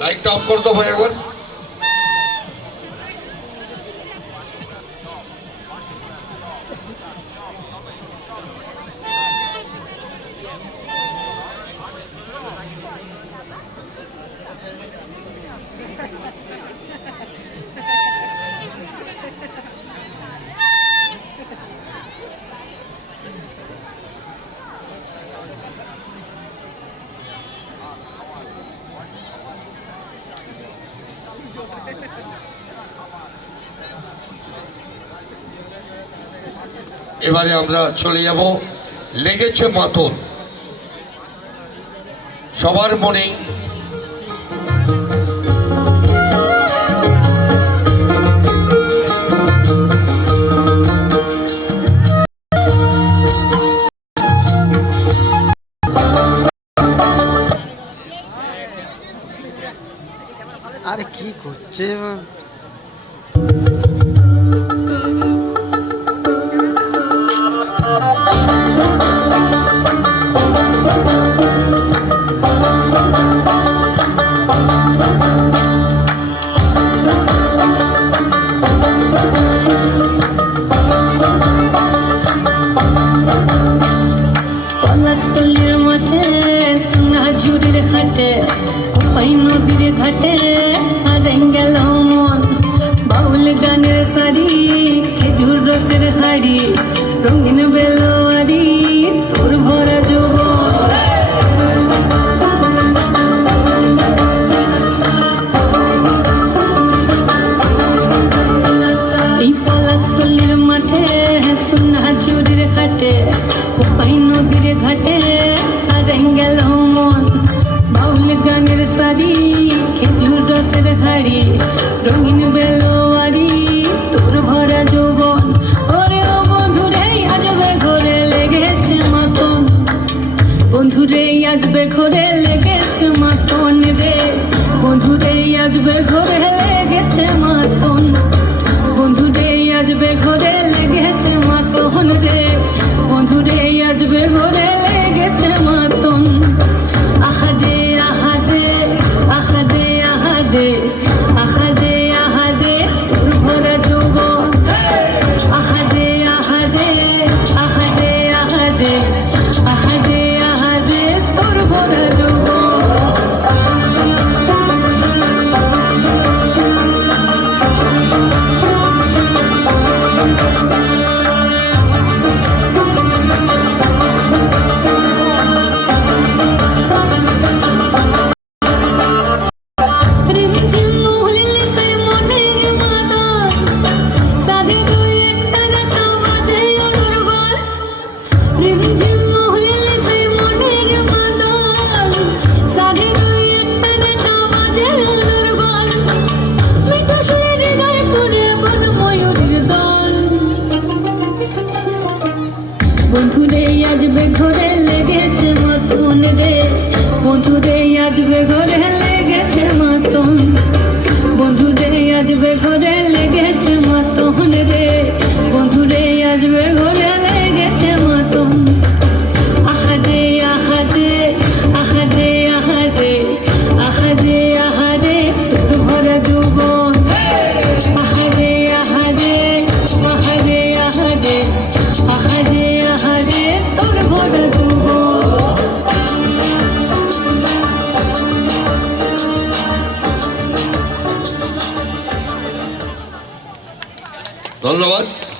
লাইটটা অফ করতো ভাই একবার। এবারে আমরা চলে যাব লেগেছে মাতন। সবার মনে আরে কি করছে পলাশতলির মাঠে সোনা ঝুড়ির ঘাটে কোপাই নদীর ঘাটে হারাই গেল মন। বাউল গানের শাড়ি খেজুর রসের হাড়ি রঙিন বেলোয়ারি তোর ভরা যৌবন। এই পলাশতলির মাঠে সোনা ঝুড়ির ঘাটে কোপাই নদীর ঘাটে হারাই গেল মন। বাউল গানের শাড়ি খেজুর রসের হাড়ি রঙিন বেলোয়ারি তোর ভরা যৌবন। ওরে ও বন্ধুরে আজবে ঘরে লেগেছে মাতন, বন্ধুরে আজবে ঘরে লেগেছে মাতন রে, বন্ধুরে আজবে ঘরে লেগেছে মাতন, বন্ধুরে আজবে ঘরে লেগেছে মাতন রে, বন্ধুরে আজবে ঘরে লেগেছে মাতন। আহাদে আহাদে আহাদে আহাদে আহাদে আহাদে তোর ভরা যৌবন। আহাদে আহাদে আহাদে আহাদে আহাদে আহাদে তোর ভরা যৌবন। বন্ধুরে আজবে ঘরে লেগেছে মাতন রে, বন্ধুরে আজবে ঘরে লেগেছে মাতন, বন্ধুরে আজবে ঘরে লেগেছে মাতন রে, বন্ধুরে আজবে ঘরে লেগেছে মাতন। আহাদে আহাদে আহাদে আহাদে আহাদে আহাদে তোর ভরা যৌবন। আহাদে আহাদে আহাদে আহাদে আহাদে আহাদে তোর ভরা যৌবন। ধন্যবাদ।